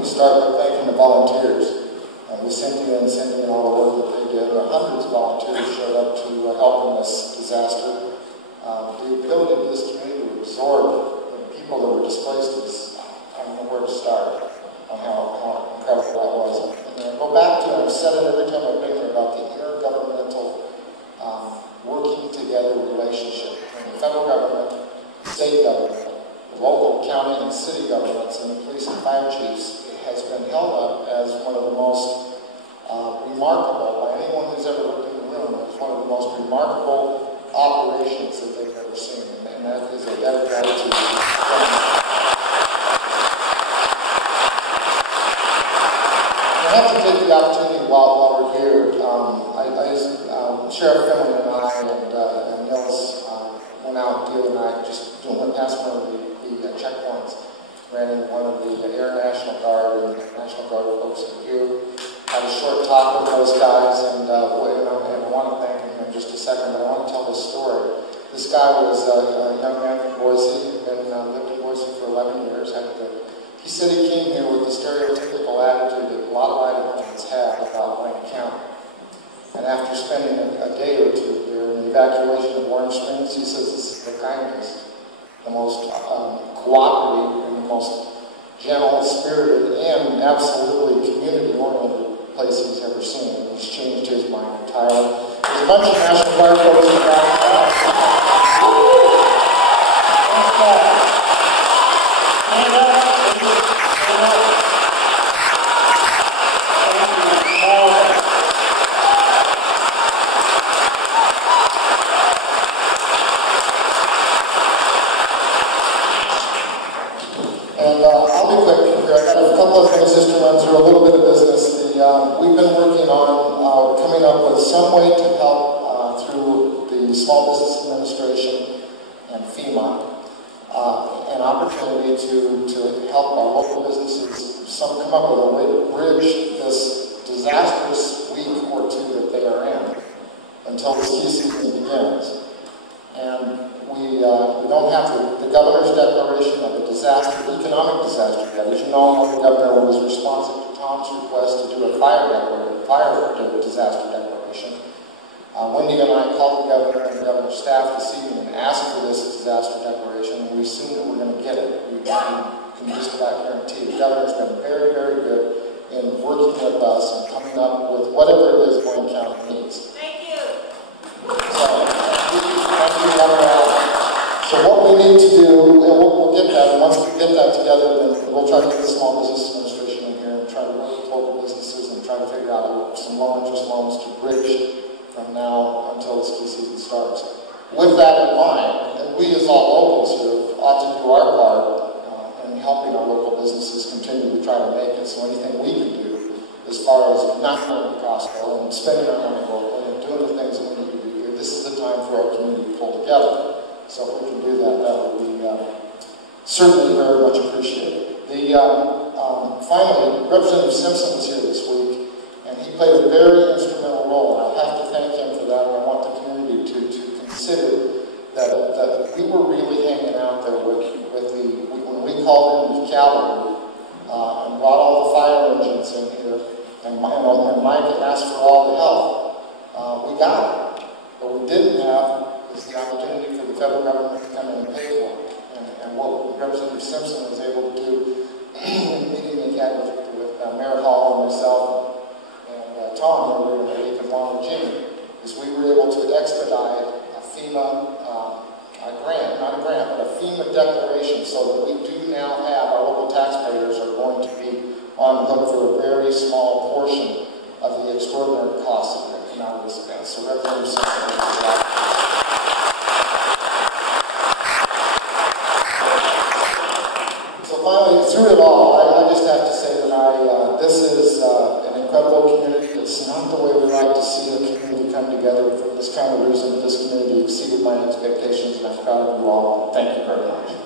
We start by thanking the volunteers. With Cynthia and Cindy and all the work that they did, hundreds of volunteers showed up to help in this disaster. The ability of this community to absorb the people that were displaced is, I don't know where to start on how incredible that was. And then I go back to, I've said it every time I've been here, about the intergovernmental working together relationship between the federal government, the state government, the local, county, and city governments, and the police and fire chiefs. It has been held up as one of the most remarkable, by anyone who's ever looked in the room, it's one of the most remarkable operations that they've ever seen, and that is a debt of gratitude. I have to take the opportunity while we're here. Sheriff Finley and I and Nils went out the other night, just went past one of the checkpoints, ran into one of the Air National Guard and National Guard folks that are here. Had a short talk with those guys, and I want to thank him in just a second, but I want to tell this story. This guy was a young man from Boise, lived in Boise for 11 years. He said he came here with the stereotypical attitude that a lot of Idahoans have about Wayne County. And after spending a day or two here in the evacuation of Warm Springs, he says this is the kindest, the most cooperative, and the most gentle-spirited, and absolutely community-oriented place he's ever seen. And he's changed his mind entirely. There's a bunch of National Guard folks in the back. Stand up. And I'll be quick here. I got a couple of things just to run through, a little bit of business. We've been working on coming up with some way to help through the Small Business Administration and FEMA, an opportunity to help our local businesses come up with a way to bridge this disastrous week or two that they are in until the ski season begins. And we don't have the governor's declaration of a disaster, economic disaster yet. As you know, the governor was responsive to Tom's request to do a fire disaster declaration. Wendy and I called the governor and the governor's staff this evening and asked for this disaster declaration, and we assume that we're going to get it. We can just about guarantee. The governor's been very, very good in working with us and coming up with whatever it is Wayne County needs. Thank you. So what we need to do, and we'll get that, and once we get that together, then we'll try to get the Small Business Administration in here and try to work with local businesses and try to figure out some low-interest loans to bridge from now until the ski season starts. With that in mind, and we as all locals here ought to do our part in helping our local businesses continue to try to make it. So anything we can do as far as not going to Costco and spending our money locally and doing the things that we need to do here, this is the time for our community to pull together. So if we can do that, that would be certainly very much appreciated. Finally, Representative Simpson was here this week, and he played a very instrumental role. And I have to thank him for that, and I want the community to consider that we were really hanging out there when we called in the cavalry and brought all the fire engines in here, and Mike asked for all the help. We got it, but we didn't have is the opportunity for the federal government to come in and pay for it. And what Representative Simpson was able to do in meeting he had with Mayor Hall and myself and Tom earlier in the week, along with Jimmy, is we were able to expedite a FEMA but a FEMA declaration, so that we do now have our local taxpayers are going to be on the hook for a very small portion of the extraordinary costs that are going to come out of this event. So Representative Simpson is that. Finally, through it all, I just have to say that this is an incredible community. It's not the way we like to see a community come together for this kind of reason. This community exceeded my expectations, and I'm proud of you all. Thank you very much.